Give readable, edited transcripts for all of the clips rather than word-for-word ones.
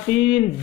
3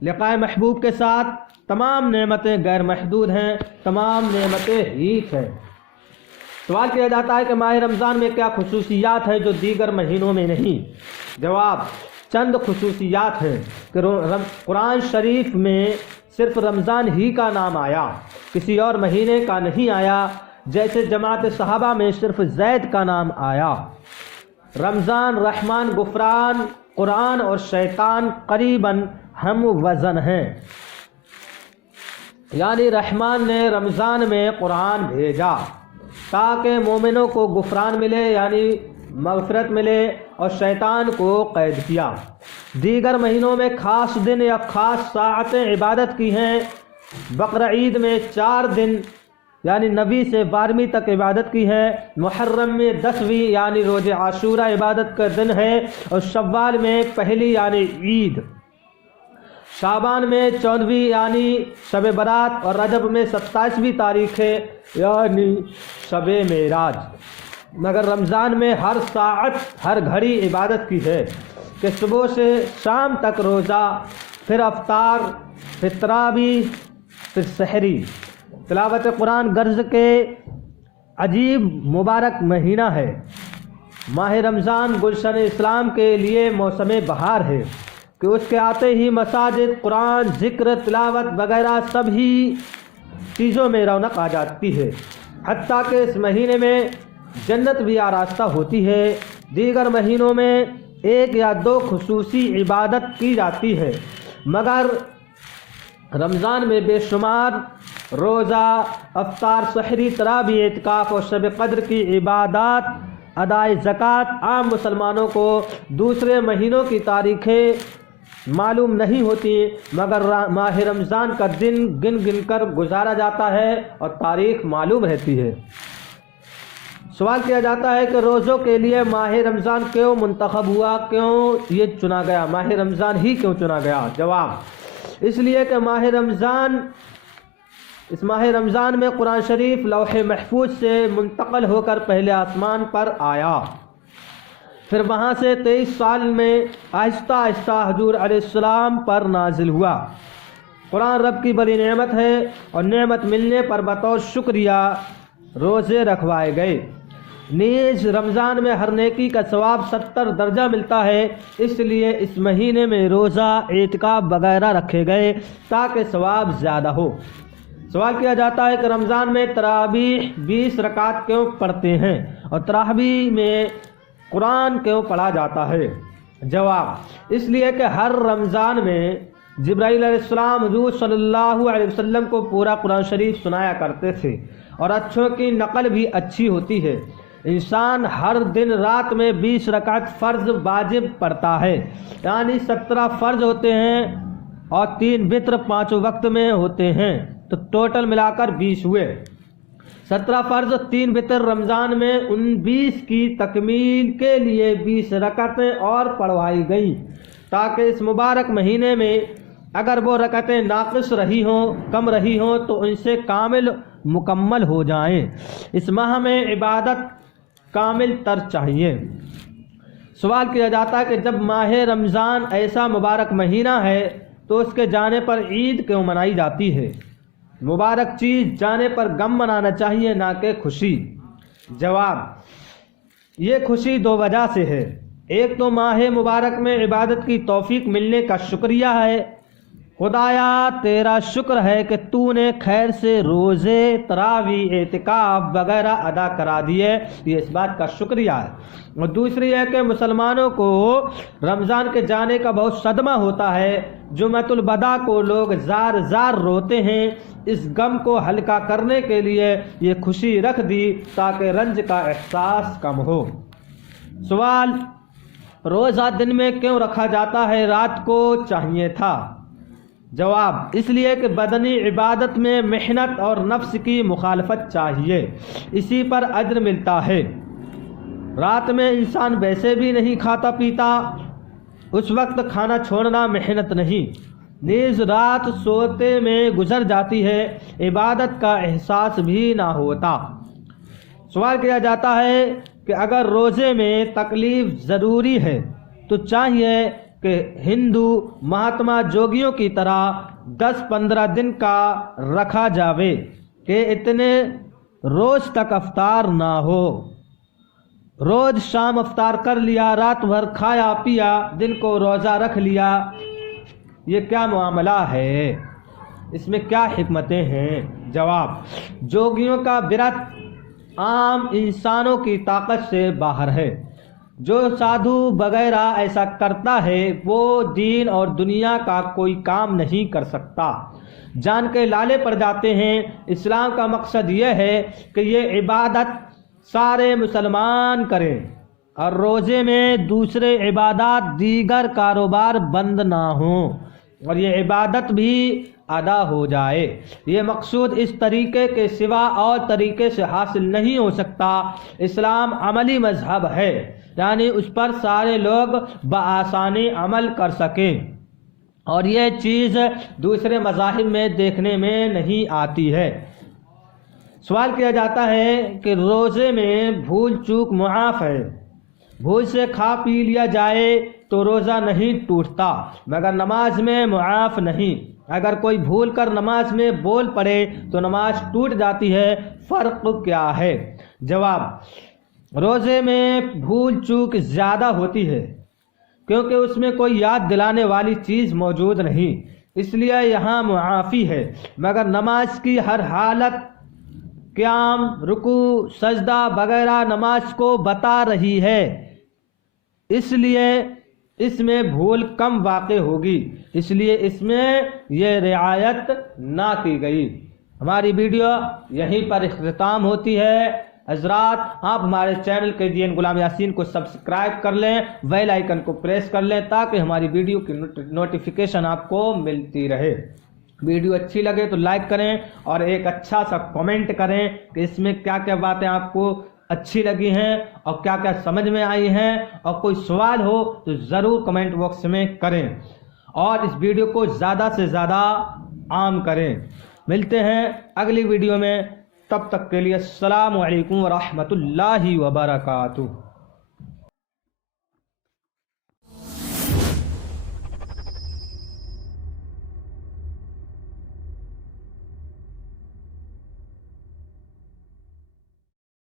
لقائے محبوب کے ساتھ تمام نعمتیں غیر محدود ہیں، تمام نعمتیں ہیچ ہیں۔ سوال کیا جاتا ہے کہ ماہ رمضان میں کیا خصوصیات ہیں جو دیگر مہینوں میں نہیں؟ جواب: چند خصوصیات ہیں کہ قرآن شریف میں صرف رمضان ہی کا نام آیا، کسی اور مہینے کا نہیں آیا، جیسے جماعت صحابہ میں صرف زید کا نام آیا۔ رمضان، رحمان، غفران، قرآن اور شیطان قریباً ہم وزن ہیں، یعنی رحمان نے رمضان میں قرآن بھیجا تاکہ مومنوں کو غفران ملے، یعنی مغفرت ملے، اور شیطان کو قید کیا۔ دیگر مہینوں میں خاص دن یا خاص ساعتیں عبادت کی ہیں۔ بقرہ عید میں 4 دن یعنی 9 سے 12 تک عبادت کی ہے، محرم میں 10ویں یعنی روز عاشورہ عبادت کا دن ہے، اور شوال میں 1 یعنی عید، شعبان میں 14ویں یعنی شب برات، اور رجب میں 27ویں تاریخ ہے یعنی شب معراج۔ مگر رمضان میں ہر ساعت، ہر گھڑی عبادت کی ہے کہ صبح سے شام تک روزہ، پھر افطار، پھر تراویح، پھر سحری۔ تلاوت قرآن غرض کے عجیب مبارک مہینہ ہے۔ ماہ رمضان گلشن اسلام کے لیے موسم بہار ہے کہ اس کے آتے ہی مساجد، قرآن، ذکر، تلاوت وغیرہ سب ہی چیزوں میں رونق آ جاتی ہے، حتیٰ کہ اس مہینے میں جنت بھی آراستہ ہوتی ہے۔ دیگر مہینوں میں 1 یا 2 خصوصی عبادت کی جاتی ہے، مگر رمضان میں بے شمار روزہ، افطار، سحری، تراویح، اعتکاف اور شب قدر کی عبادات، ادائے زکوٰۃ عام مسلمانوں کو دوسرے مہینوں کی تاریخیں معلوم نہیں ہوتی، مگر ماہ رمضان کا دن گن گن کر گزارا جاتا ہے اور تاریخ معلوم رہتی ہے۔ سوال کیا جاتا ہے کہ روزوں کے لیے ماہ رمضان کیوں منتخب ہوا، کیوں یہ چنا گیا، ماہ رمضان ہی کیوں چنا گیا؟ جواب: اس لیے کہ اس ماہ رمضان میں قرآن شریف لوح محفوظ سے منتقل ہو کر پہلے آسمان پر آیا، پھر وہاں سے 23 سال میں آہستہ آہستہ حضور علیہ السلام پر نازل ہوا۔ قرآن رب کی بڑی نعمت ہے، اور نعمت ملنے پر بطور شکریہ روزے رکھوائے گئے۔ نیز رمضان میں ہر نیکی کا ثواب 70 درجہ ملتا ہے، اس لیے اس مہینے میں روزہ، اعتکاف وغیرہ رکھے گئے تاکہ ثواب زیادہ ہو۔ سوال کیا جاتا ہے کہ رمضان میں تراویح 20 رکعت کیوں پڑھتے ہیں، اور تراویح میں قرآن کیوں پڑھا جاتا ہے؟ جواب: اس لیے کہ ہر رمضان میں جبرائیل علیہ السلام حضور صلی اللہ علیہ وسلم کو پورا قرآن شریف سنایا کرتے تھے، اور اچھوں کی نقل بھی اچھی ہوتی ہے۔ انسان ہر دن رات میں 20 رکعت فرض واجب پڑھتا ہے، یعنی 17 فرض ہوتے ہیں، اور 3 وتر 5 وقت میں ہوتے ہیں، تو ٹوٹل ملا کر 20 ہوئے۔ 17 فرض، 3 وتر رمضان میں 19 کی تکمیل کے لیے 20 رکعتیں اور پڑھوائی گئیں، تاکہ اس مبارک مہینے میں اگر وہ رکعتیں ناقص رہی ہوں، کم رہی ہوں، تو ان سے مکمل ہو جائیں۔ اس ماہ میں عبادت کامل تر چاہیے۔ سوال کیا جاتا ہے کہ جب ماہ رمضان ایسا مبارک مہینہ ہے تو اس کے جانے پر عید کیوں منائی جاتی ہے؟ مبارک چیز جانے پر غم منانا چاہیے، نہ کہ خوشی۔ جواب: یہ خوشی 2 وجہ سے ہے۔ ایک تو ماہ مبارک میں عبادت کی توفیق ملنے کا شکریہ ہے، خدایا تیرا شکر ہے کہ تو نے خیر سے روزے، تراویح، اعتکاف وغیرہ ادا کرا دیے، یہ اس بات کا شکریہ ہے۔ اور دوسری ہے کہ مسلمانوں کو رمضان کے جانے کا بہت صدمہ ہوتا ہے۔ جمعۃ الوداع کو لوگ زار زار روتے ہیں، اس غم کو ہلکا کرنے کے لیے یہ خوشی رکھ دی تاکہ رنج کا احساس کم ہو۔ سوال: روزہ دن میں کیوں رکھا جاتا ہے، رات کو چاہیے تھا؟ جواب: اس لیے کہ بدنی عبادت میں محنت اور نفس کی مخالفت چاہیے، اسی پر اجر ملتا ہے۔ رات میں انسان ویسے بھی نہیں کھاتا پیتا، اس وقت کھانا چھوڑنا محنت نہیں، نیز رات سوتے میں گزر جاتی ہے، عبادت کا احساس بھی نہ ہوتا۔ سوال کیا جاتا ہے کہ اگر روزے میں تکلیف ضروری ہے تو چاہیے کہ ہندو مہاتما جوگیوں کی طرح 10-15 دن کا رکھا جاوے کہ اتنے روز تک افطار نہ ہو، روز شام افطار کر لیا، رات بھر کھایا پیا، دن کو روزہ رکھ لیا، یہ کیا معاملہ ہے؟ اس میں کیا حکمتیں ہیں؟ جواب: جوگیوں کا ورت عام انسانوں کی طاقت سے باہر ہے۔ جو سادھو وغیرہ ایسا کرتا ہے وہ دین اور دنیا کا کوئی کام نہیں کر سکتا، جان کے لالے پڑ جاتے ہیں۔ اسلام کا مقصد یہ ہے کہ یہ عبادت سارے مسلمان کریں اور روزے میں دوسرے عبادات دیگر کاروبار بند نہ ہوں اور یہ عبادت بھی ادا ہو جائے۔ یہ مقصود اس طریقے کے سوا اور طریقے سے حاصل نہیں ہو سکتا۔ اسلام عملی مذہب ہے، یعنی اس پر سارے لوگ بآسانی عمل کر سکیں، اور یہ چیز دوسرے مذاہب میں دیکھنے میں نہیں آتی ہے۔ سوال کیا جاتا ہے کہ روزے میں بھول چوک معاف ہے، بھول سے کھا پی لیا جائے تو روزہ نہیں ٹوٹتا، مگر نماز میں معاف نہیں۔ اگر کوئی بھول کر نماز میں بول پڑے تو نماز ٹوٹ جاتی ہے، فرق کیا ہے؟ جواب: روزے میں بھول چوک زیادہ ہوتی ہے کیونکہ اس میں کوئی یاد دلانے والی چیز موجود نہیں، اس لیے یہاں معافی ہے، مگر نماز کی ہر حالت قیام، رکوع، سجدہ وغیرہ نماز کو بتا رہی ہے، اس لیے اس میں بھول کم واقع ہوگی، اس لیے اس میں یہ رعایت نہ کی گئی۔ ہماری ویڈیو یہیں پر اختتام ہوتی ہے۔ حضرات، آپ ہمارے چینل کے جی این غلام یاسین کو سبسکرائب کر لیں، بیل آئیکن کو پریس کر لیں تاکہ ہماری ویڈیو کی نوٹیفیکیشن آپ کو ملتی رہے۔ ویڈیو اچھی لگے تو لائک کریں اور ایک اچھا سا کمنٹ کریں کہ اس میں کیا کیا باتیں آپ کو اچھی لگی ہیں اور کیا کیا سمجھ میں آئی ہیں، اور کوئی سوال ہو تو ضرور کمنٹ باکس میں کریں اور اس ویڈیو کو زیادہ سے زیادہ عام کریں۔ ملتے ہیں اگلی ویڈیو میں، تب تک کے لیے السلام علیکم ورحمۃ اللہ وبرکاتہ۔